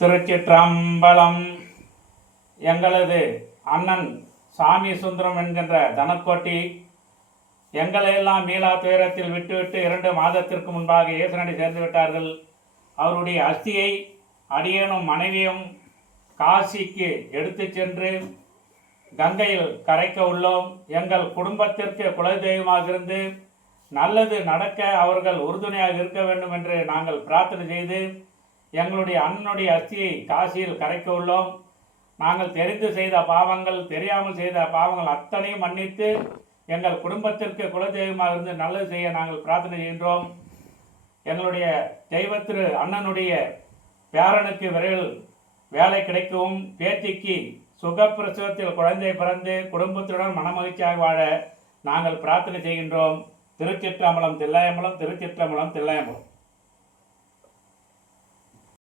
திருச்சிற்றம்பலம். எங்களது அண்ணன் சாமி சுந்தரம் என்கின்ற தனக்கோட்டி எங்களையெல்லாம் மீளா துயரத்தில் விட்டுவிட்டு 2 மாதத்திற்கு முன்பாக இயேசுனடி சேர்ந்து விட்டார்கள். அவருடைய அஸ்தியை அடியேனும் மனைவியும் காசிக்கு எடுத்து சென்று கங்கையில் கரைக்க உள்ளோம். எங்கள் குடும்பத்திற்கு குலதெய்வமாக இருந்து நல்லது நடக்க அவர்கள் உறுதுணையாக இருக்க வேண்டும் என்று நாங்கள் பிரார்த்தனை செய்து எங்களுடைய அண்ணனுடைய அஸ்தியை காசியில் கரைக்க உள்ளோம். நாங்கள் தெரிந்து செய்த பாவங்கள், தெரியாமல் செய்த பாவங்கள் அத்தனையும் மன்னித்து எங்கள் குடும்பத்திற்கு குலதெய்வமாக இருந்து நல்லது செய்ய நாங்கள் பிரார்த்தனை செய்கின்றோம். எங்களுடைய தெய்வத்திரு அண்ணனுடைய பேரனுக்கு விரைவில் வேலை கிடைக்கவும், பேத்திக்கு சுகப்பிரசவத்தில் குழந்தை பிறந்து குடும்பத்துடன் மனமகிழ்ச்சியாக வாழ நாங்கள் பிரார்த்தனை செய்கின்றோம். திருச்சிற்றம்பலம் தில்லையம்பலம், திருச்சிற்றம்பலம் தில்லையம்பலம்.